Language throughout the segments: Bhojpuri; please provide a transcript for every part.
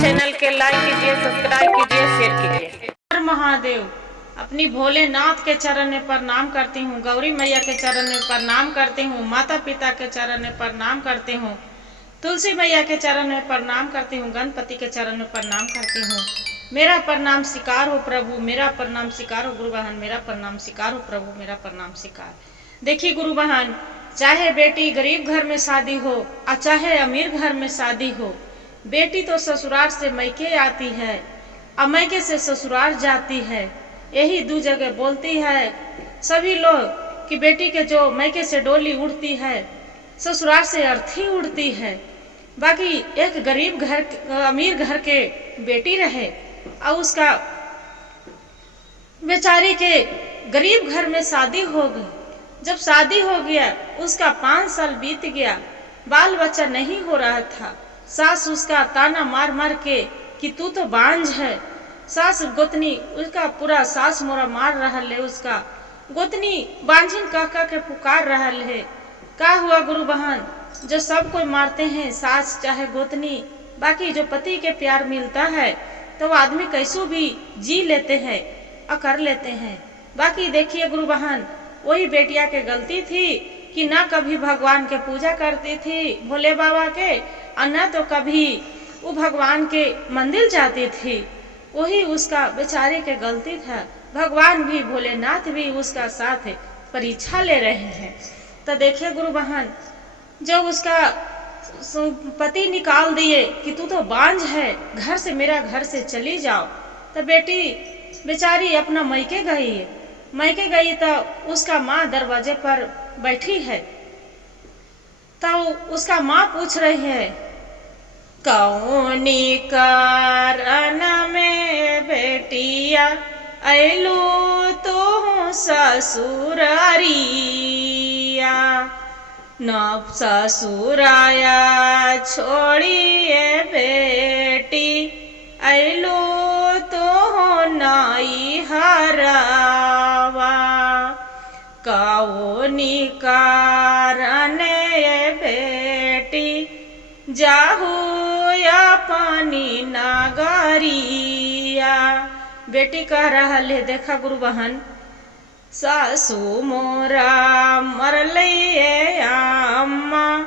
चैनल के लाइक कीजिए, सब्सक्राइब कीजिए, शेयर कीजिए। हर महादेव, अपनी भोलेनाथ के चरण में प्रणाम करती हूँ, गौरी मैया के चरण में प्रणाम करती हूँ, माता पिता के चरण में प्रणाम करती हूँ, तुलसी मैया के चरण में प्रणाम करती हूँ, गणपति के चरण में प्रणाम करती हूँ। मेरा प्रणाम स्वीकार हो प्रभु, मेरा प्रणाम स्वीकार हो गुरु बहन, मेरा प्रणाम स्वीकार हो प्रभु, मेरा प्रणाम स्वीकार। देखिए गुरु बहन, चाहे बेटी गरीब घर में शादी हो और चाहे अमीर घर में शादी हो, बेटी तो ससुराल से मैके आती है और मैके से ससुराल जाती है। यही दो जगह बोलती है सभी लोग कि बेटी के जो मैके से डोली उड़ती है, ससुराल से अर्थी उड़ती है। बाकी एक गरीब घर अमीर घर के बेटी रहे और उसका बेचारी के गरीब घर में शादी हो गई। जब शादी हो गया, उसका 5 साल बीत गया, बाल बच्चा नहीं हो रहा था। सास उसका ताना मार मार के कि तू तो बांझ है। सास गोतनी उसका पूरा सास मोरा मार रहा है, उसका गोतनी बांझिन कह के पुकार रहा है। का हुआ गुरु बहन, जो सब कोई मारते हैं, सास चाहे गोतनी, बाकी जो पति के प्यार मिलता है तो वो आदमी कैसो भी जी लेते हैं और कर लेते हैं। बाकी देखिए गुरु बहन, वही बेटिया के गलती थी कि ना कभी भगवान के पूजा करती थी भोले बाबा के, और न तो कभी वो भगवान के मंदिर जाती थी। वही उसका बेचारे के गलती था। भगवान भी भोलेनाथ भी उसका साथ परीक्षा ले रहे हैं। तो देखिए गुरु बहन, जब उसका पति निकाल दिए कि तू तो बांझ है, घर से मेरा घर से चली जाओ, तो बेटी बेचारी अपना मैके गई है। मैके गई तो उसका माँ दरवाजे पर बैठी है। तो उसका माँ पूछ रही है, कौनी कारण में बेटिया ऐलू तो ससुरारिया, न ससुराया छोड़िए बेटी ऐलू तो नाई हरावा, कौनी कारण बेटी जाहू या पानी नागरिया। बेटी कह रहा है, देखा गुरु बहन, सासू मोरा मरले अम्मा,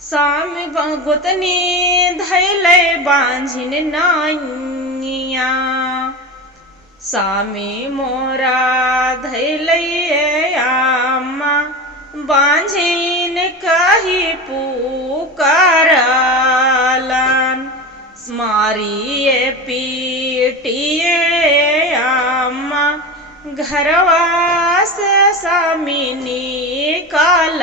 स्वामी गोतनी धैले बांझिन नाइया, स्वामी मोरा धैले अम्मा, बांझिन कही पुकारलन, मारिए पीटिए अम्मा, घरवा से स्वामी निकालन,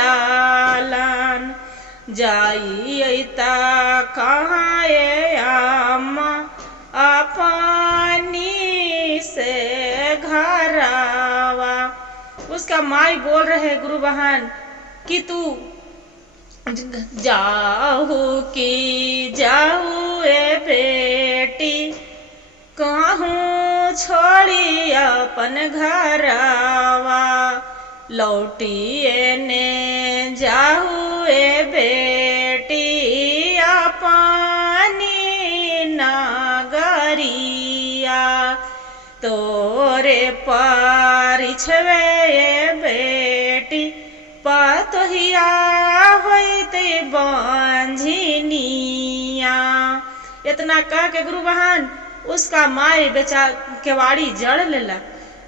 जाइता कहाँ अम्मा अपनी से घरवा। उसका माई बोल रहे गुरु बहन कि तू जाहू की जाहू ए बेटी, कहूँ छोड़ी अपन घरवा, लौटिए ने जाहू ए बेटी अपनी नागरिया, तोरे परिछवे बेटी पतोहिया होते बांझिनिया। इतना कह के गुरु बहन उसका माई बेचार केवाड़ी जड़ लेलक।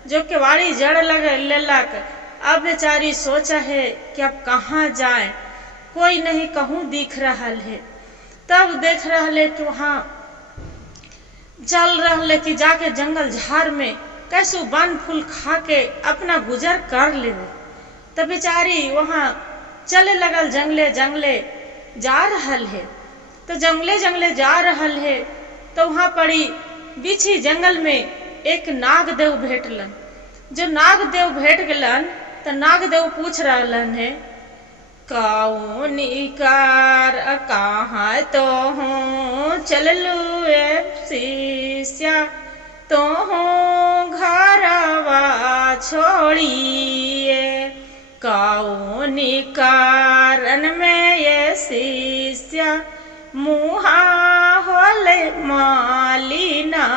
जो केवाड़ी जड़ लेलक, अब बेचारी सोचा है कि अब कहाँ जाए, कोई नहीं कहूँ दिख रहा है। तब देख रहा है कि वहाँ चल रहा है कि जाके जंगल झाड़ में कैसो वन फूल खा के अपना गुजर कर ले। तब बेचारी वहाँ चले लगल, जंगले जंगले जा रहल है। तो जंगले जंगले जा रहल है तो वहाँ पड़ी बीची जंगल में एक नागदेव भेटलन। जो नागदेव भेट गलन तो नागदेव पूछ रहलन है, कौनी कार कहाँ तो हूँ चललू शिष्या, तो हूँ घरवा छोड़िए, कौनी कारण में ये शिष्या मुहा होले मालिनामा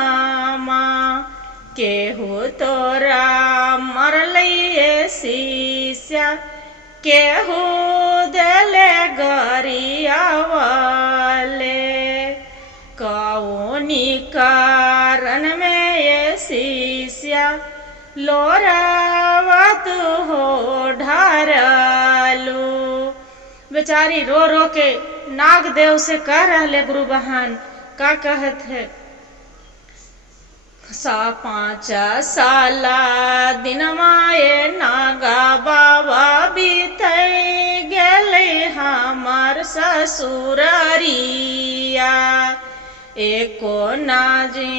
केहू तोरा मरलैये शिष्या केहू देले गरियावले कौनी कारण में ये शिष्या लोरावत हो ढारलू। बेचारी रो रो के नागदेव से कह रहले गुरु बहन का कहत है सा 5 साला दिनमाए नागा बाबा बीते गेले हमार ससुररिया एको नाजी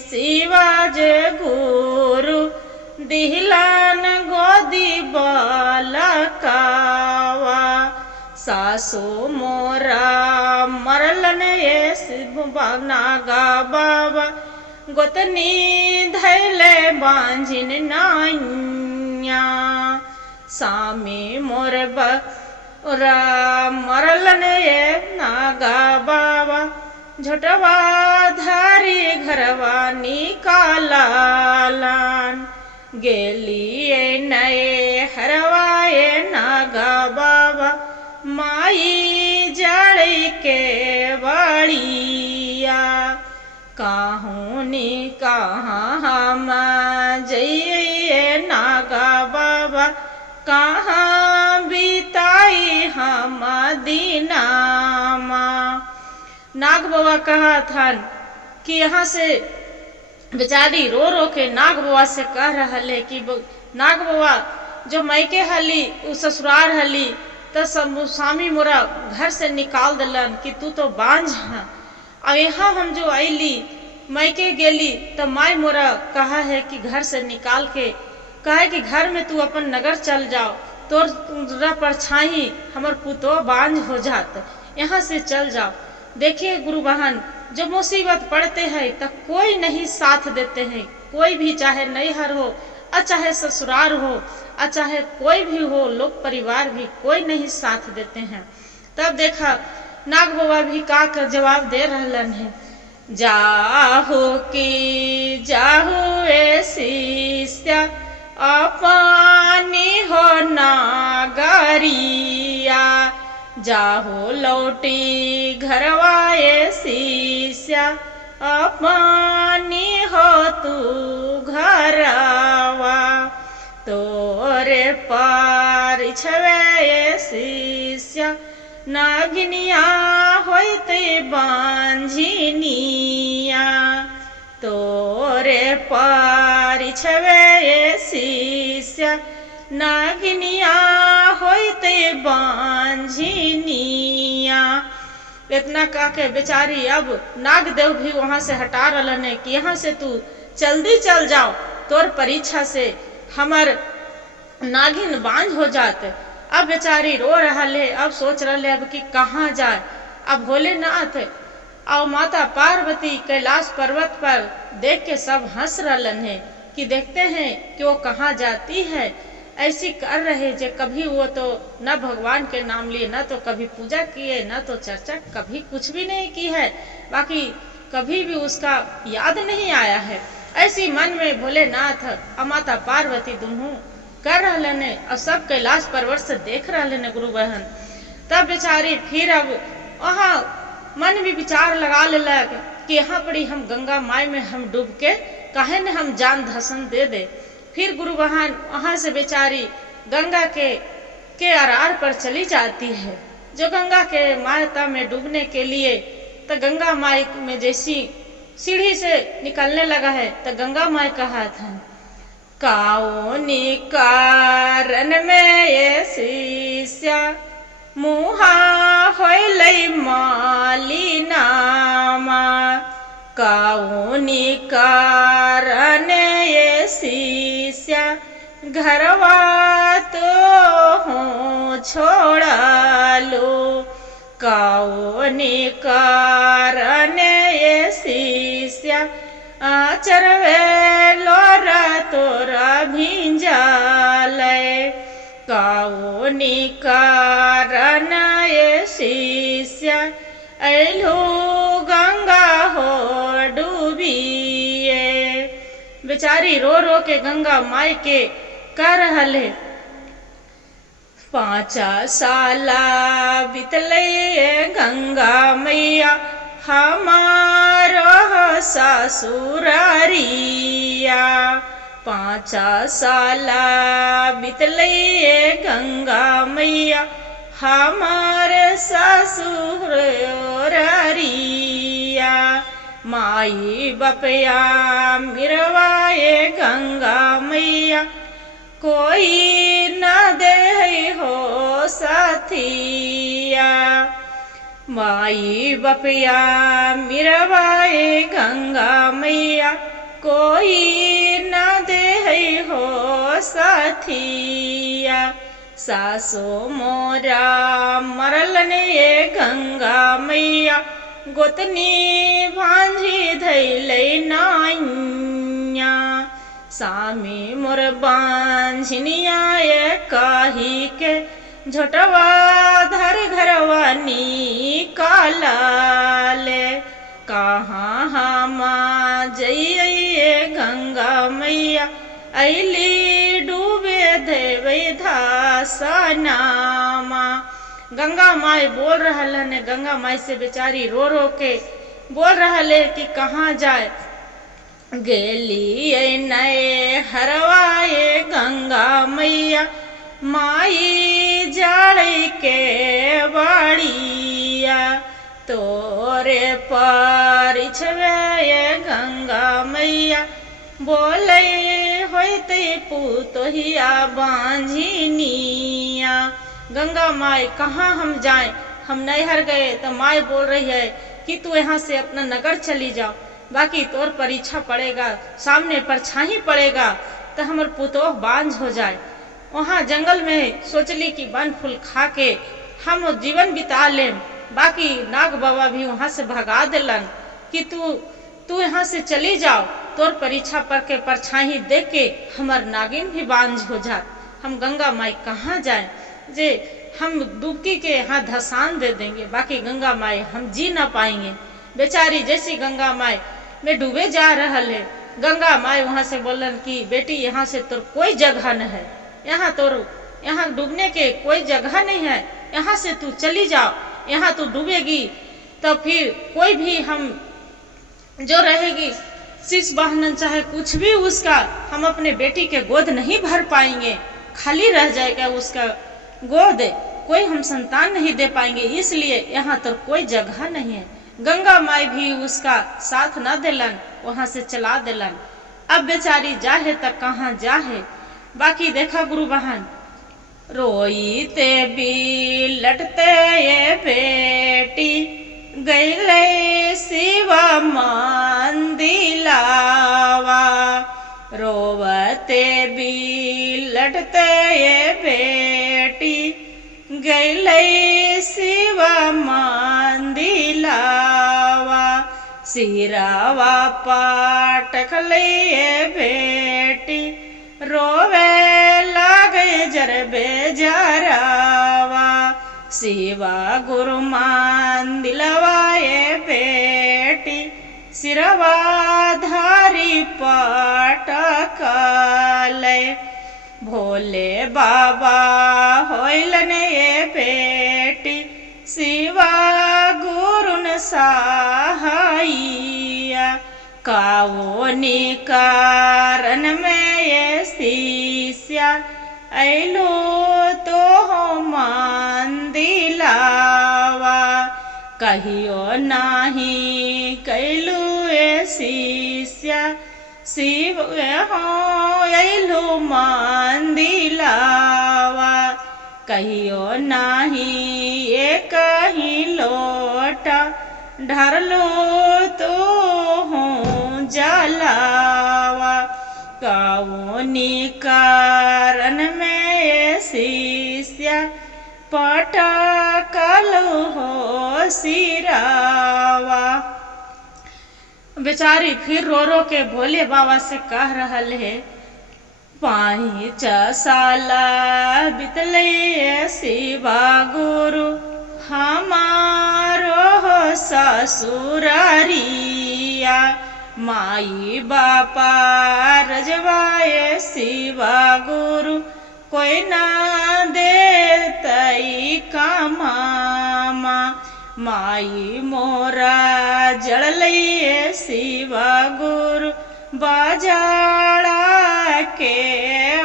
शिवाज गुरु दिहलन गोदी बालकावा सासु मोरा मरलन ये शिव नागा बाबा गोतनी धैले बांझिन नाइया सामी मोर बरा मरलन ये नागा बाबा झोटवा धारी घरवा निकालालन गेलिए नए हरवाए नागा बाबा माई जड़ी के बड़िया काहुनी कहाँ हम जइए नागा बाबा कहाँ बिताई हम दीनामा। नाग बाबा कहा था कि यहाँ से बेचारी रो रो के नाग बाबा से कह रहले कि नाग बाबा जो मैके हली उ ससुराल हली तो सब स्वामी मोरा घर से निकाल दिलन कि तू तो बांझ है। और यहाँ हम जो आईली मैके गेली तो माई मोरा कहा है कि घर से निकाल के कहे कि घर में तू अपन नगर चल जाओ तोरा परछाई हमर पुतो बांझ हो जात यहाँ से चल जाओ। देखिए गुरु बहन जब मुसीबत पड़ते हैं तब कोई नहीं साथ देते हैं, कोई भी चाहे नैहर हो चाहे ससुराल हो चाहे कोई भी हो लोग परिवार भी कोई नहीं साथ देते हैं। तब देखा नाग बाबा भी का कर जवाब दे रहलन है जाहो कि जाहो ए शिष्या अपनी हो नागरिया जाहो लौटी घरवाए शिष्या अपनी हो तू घरवा तोरे पार छवे शिष्या नागिनिया होते बांझिनिया तोरे पार छवे शिष्या नागिनिया होते बांझिनिया। इतना कह के बेचारी अब नागदेव भी वहां से हटा रहलन है कि यहाँ से तू जल्दी चल जाओ तोर परीक्षा से हमर नागिन बांझ हो जाते। अब बेचारी रो रहा ले अब सोच रहा ले अब कि कहाँ जाए। अब भोलेनाथ और माता पार्वती कैलाश पर्वत पर देख के सब हंस रहलन है कि देखते हैं कि वो कहाँ जाती है। ऐसी कर रहे जे कभी वो तो न भगवान के नाम लिए न तो कभी पूजा किए न तो चर्चा कभी कुछ भी नहीं की है, बाकी कभी भी उसका याद नहीं आया है। ऐसी मन में भोलेनाथ और माता पार्वती दोनों कर रहने और सब कैलाश पर्वत से देख रहने गुरु बहन। तब बेचारी फिर अब वहाँ मन में विचार लगा लेलक कि यहाँ पड़ी हम गंगा माई में हम डूब के काहे न हम जान धसन दे दे। फिर गुरु बहन वहां से बेचारी गंगा के अरार पर चली जाती है। जो गंगा के माता में डूबने के लिए तो गंगा माई में जैसी सीढ़ी से निकलने लगा है तो गंगा माई कहा था काओनी कारण में ये शिष्या मुहा होइलै मालिनामा काओनी कारण ये शिष्या घरवा तो हो छोड़ा लो काओनी कारण ये शिष्या आचरवे लोरा तोरा भिंजाले काओनी कारण ये शिष्या ऐलो गंगा हो डूबिए। बेचारी रो रो के गंगा माई के कह रहल है। 5 साला बितले गंगा मैया हमारो ससुरारिया। 5 साला बितले गंगा मैया हमार ससुरारिया। माई बपया मिरवाए गंगा मैया कोई न दे हो साथिया। माई बपया मिरवाए गंगा मैया कोई न दे हो साथिया। सासो मोरा मरलन ये गंगा मैया गोतनी भांजी धैले नाइया। सामी मोर बांझनिया ये काही के झोटवा धर घरवा निकाले। कहाँ हमा जइए गंगा मैया ऐली डूबे देवे धासनामा। गंगा माई बोल रहल है। गंगा माई से बेचारी रो रो के बोल रहल है कि कहाँ जाए। गेली नए हरवाए गंगा मैया माई जाड़े के बाड़िया। तोरे पर छवे गंगा मैया बोले होते पुतोहिया बांझिनिया। गंगा माई कहाँ हम जाएं, हम नैहर गए तो माई बोल रही है कि तू यहाँ से अपना नगर चली जाओ, बाकी तोर परीक्षा पड़ेगा, सामने परछाई पड़ेगा तो हमर पुतोह बांझ हो जाए। वहाँ जंगल में सोचली कि वन फूल खा के हम जीवन बिता लें। बाकी नाग बाबा भी वहाँ से भगा दिलन कि तू यहाँ से चली जाओ, तोर परीक्षा पर के परछाई दे के हमर नागिन भी बांझ हो जाए। हम गंगा माई कहाँ जाए जे हम डुबकी के यहाँ धसान दे देंगे, बाकी गंगा माई हम जी ना पाएंगे। बेचारी जैसी गंगा माई में डूबे जा रहल है। गंगा माई वहाँ से बोलन कि बेटी यहाँ से तोर कोई जगह न है, यहाँ डूबने के कोई जगह नहीं है, यहाँ से तू चली जाओ। यहाँ तू डूबेगी तो फिर कोई भी हम जो रहेगी शीश बहनन चाहे कुछ भी उसका हम अपने बेटी के गोद नहीं भर पाएंगे, खाली रह जाएगा उसका गोद, कोई हम संतान नहीं दे पाएंगे, इसलिए यहाँ तो कोई जगह नहीं है। गंगा माई भी उसका साथ न दिलन, वहां से चला दिलन। अब बेचारी जाहे तक कहाँ जाहे। बाकी देखा गुरु बहन रोई ते भी लटते ये बेटी गैले शिवा मान दिलावा। रोवते भी लटते ये बेटी गैले शिवा मान दिलावा। सिरावा पाटक ले बेटी रोवे लागे जरबे जरावा। शिवा गुरु मान दिलवाए बेटी सिरवा धारी पाटक ले। भोले बाबा होइलन ये बेटी शिवा गुरुन सहाइया। कावो निकारन में ये शिष्या ऐलो तो हो मान दिलावा। कहियो नाही कैलू ये शिष्या शिव हो ऐलो मान दिलावा। कहियो नाही ये कहीं लोटा ढरलो तो हो जलावा। कावोनी कारण में शिष्या पटकल हो सिरावा। बेचारी फिर रो रो के भोले बाबा से कह रहल है 5 साला बितले शिवा गुरु हमारो ससुरारिया। माई बापा रजवाए शिवा गुरु, कोई ना देतई कमामा। माई मोरा जड़लइए शिवा गुरु, बाजाड़ा के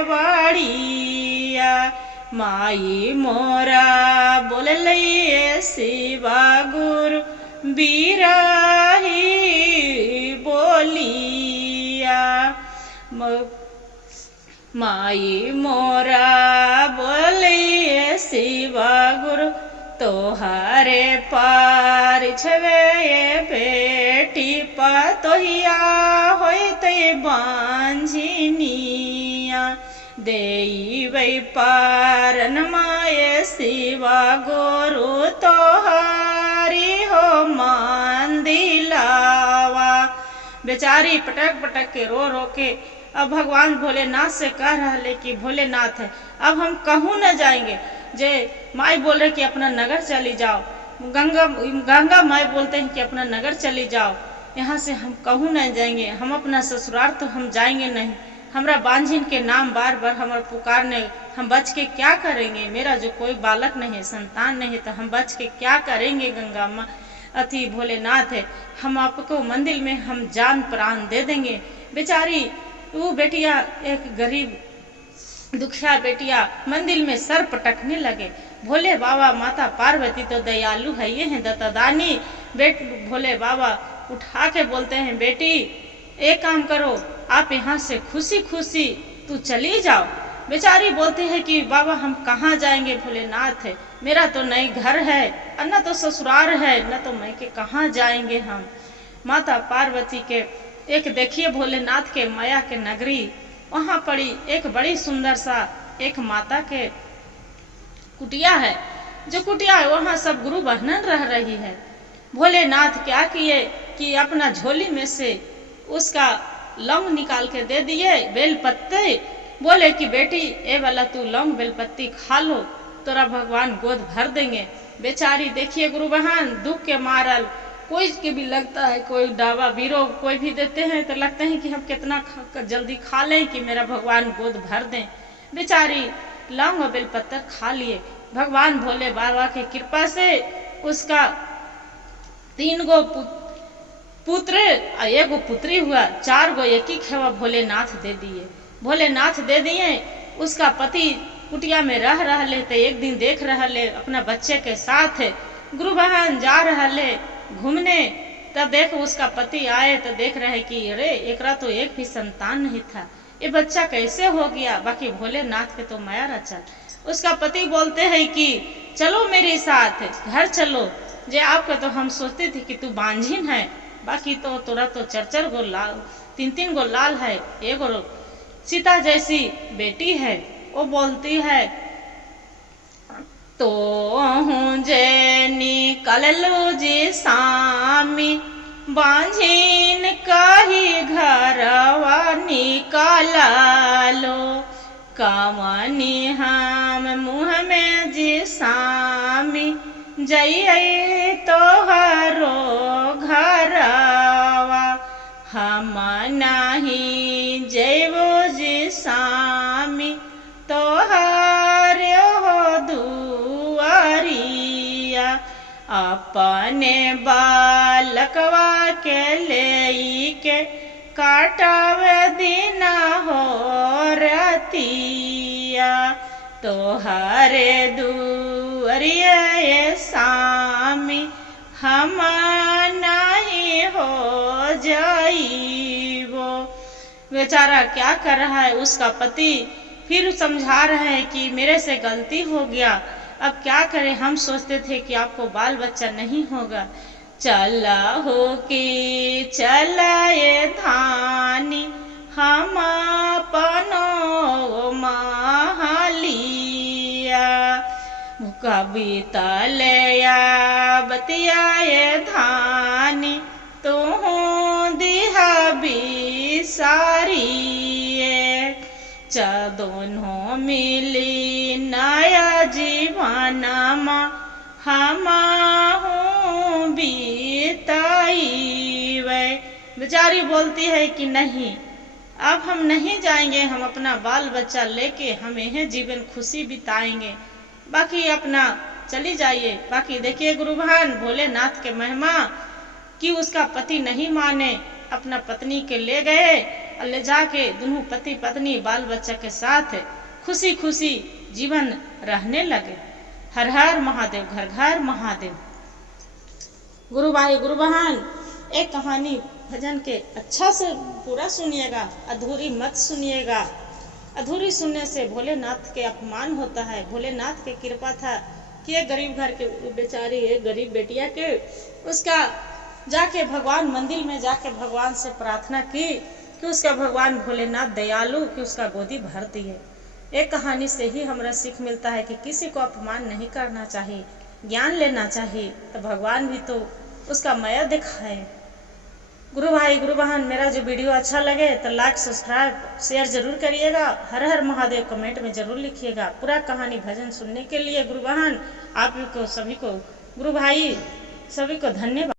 बाड़िया। माई मोरा बोललइए शिवा गुरु, बिरही बोलिया। माई मोरा बोलिए शिवा गुरु, तोहारे पार छवे बेटी पतोहिया होते बांझिनिया। देई वै पारन माये शिवा गुरु, तोहारी हो मान दिलावा। बेचारी पटक पटक के रो रो के अब भगवान भोलेनाथ से कह रहे कि भोलेनाथ है, अब हम कहूँ न जाएंगे। जे माई बोल रहे कि अपना नगर चली जाओ, गंगा माई बोलते हैं कि अपना नगर चली जाओ, यहाँ से हम कहूँ नहीं जाएंगे, हम अपना ससुराल तो हम जाएंगे नहीं। हमरा बांझिन के नाम बार बार हमारे पुकारने, हम बच के क्या करेंगे? मेरा जो कोई बालक नहीं है, संतान नहीं है, तो हम बच के क्या करेंगे? गंगा माँ अति भोलेनाथ है, हम आपको मंदिर में हम जान प्राण दे देंगे। बेचारी वो बेटिया, एक गरीब दुखिया बेटिया मंदिर में सर पटकने लगे। भोले बाबा माता पार्वती तो दयालु है, ये हैं दत्तदानी। भोले बाबा उठा के बोलते हैं, बेटी एक काम करो, आप यहाँ से खुशी खुशी तू चली जाओ। बेचारी बोलते हैं कि बाबा हम कहाँ जाएंगे? भोलेनाथ है, मेरा तो नई घर है, न तो ससुराल है, न तो मैं के कहाँ जाएंगे हम। माता पार्वती के एक देखिए भोलेनाथ के माया के नगरी, वहाँ पड़ी एक बड़ी सुंदर सा एक माता के कुटिया है। जो कुटिया है वहाँ सब गुरु बहनन रह रही है। भोलेनाथ क्या किए कि अपना झोली में से उसका लौंग निकाल के दे दिए, बेल पत्ते। बोले कि बेटी ए वाला तू लौंग बेल पत्ती खा लो, तोरा भगवान गोद भर देंगे। बेचारी देखिए गुरु बहन दुख के मारल, कोई के भी लगता है, कोई डावा बीरो कोई भी देते हैं तो लगते हैं कि हम कितना जल्दी खा लें कि मेरा भगवान गोद भर दें। बेचारी लौंग और बेलपत्तर खा लिए। भगवान भोले बाबा की कृपा से उसका 3 गो पुत्र और 1 गो पुत्री हुआ, 4 गो एक ही खेवा भोलेनाथ दे दिए। भोलेनाथ दे दिए। उसका पति कुटिया में रह रहे थे। एक दिन देख रहे अपना बच्चे के साथ गुरु बहन जा रहे घूमने, तब देख उसका पति आए तो देख रहे कि अरे एकरा तो एक भी संतान नहीं था, ये बच्चा कैसे हो गया? बाकी भोलेनाथ के तो माया रचल। उसका पति बोलते हैं कि चलो मेरे साथ घर चलो, जे आपका तो हम सोचते थे कि तू बांझिन है, बाकी तो तोरा तो 4 गो लाल 3 गो लाल है, 1 गो सीता जैसी बेटी है। वो बोलती है तो हूँ जे निकल लो जी सामी, बांझिन कही घरवा निकाल लो। कवनी हम मुँह में जी सामी, जइए तोहरो घरवा। हम नहीं जइबो जी सामी, तोहरे हो दुआरिया। अपने बालकवा के ले के काटावे दिन हो रतिया। तोहरे दुआरिया सामी, हम नहीं हो जाइबो। बेचारा क्या कर रहा है? उसका पति फिर समझा रहे हैं कि मेरे से गलती हो गया, अब क्या करें? हम सोचते थे कि आपको बाल बच्चा नहीं होगा। चला हो कि चला ये धानी, हम अपनो महालिया। कविता ले बतिया ये धानी, तो दिहा बिसारी। दोनों मिली नया जीवन हम बीता बेचारी बोलती है कि नहीं, अब हम नहीं जाएंगे, हम अपना बाल बच्चा लेके हम यह जीवन खुशी बिताएंगे, बाकी अपना चली जाइए। बाकी देखिए गुरुभान भोलेनाथ के महिमा कि उसका पति नहीं माने, अपना पत्नी के ले गए और ले जाके दोनों पति पत्नी बाल बच्चा के साथ खुशी खुशी जीवन रहने लगे। हर हर महादेव, घर घर महादेव। गुरु भाई गुरु बहन, एक कहानी भजन के अच्छा से पूरा सुनिएगा, अधूरी मत सुनिएगा। अधूरी सुनने से भोलेनाथ के अपमान होता है। भोलेनाथ की कृपा था कि एक गरीब घर के बेचारी, एक गरीब बेटिया के उसका जाके भगवान मंदिर में जाके भगवान से प्रार्थना की कि उसका भगवान भोलेनाथ दयालु कि उसका गोदी भर दिए। एक कहानी से ही हमरा सीख मिलता है कि किसी को अपमान नहीं करना चाहिए, ज्ञान लेना चाहिए, तो भगवान भी तो उसका माया दिखाए। गुरु भाई गुरु बहन, मेरा जो वीडियो अच्छा लगे तो लाइक सब्सक्राइब शेयर जरूर करिएगा। हर हर महादेव कमेंट में जरूर लिखिएगा। पूरा कहानी भजन सुनने के लिए गुरु बहन आप को सभी को, गुरु भाई सभी को धन्यवाद।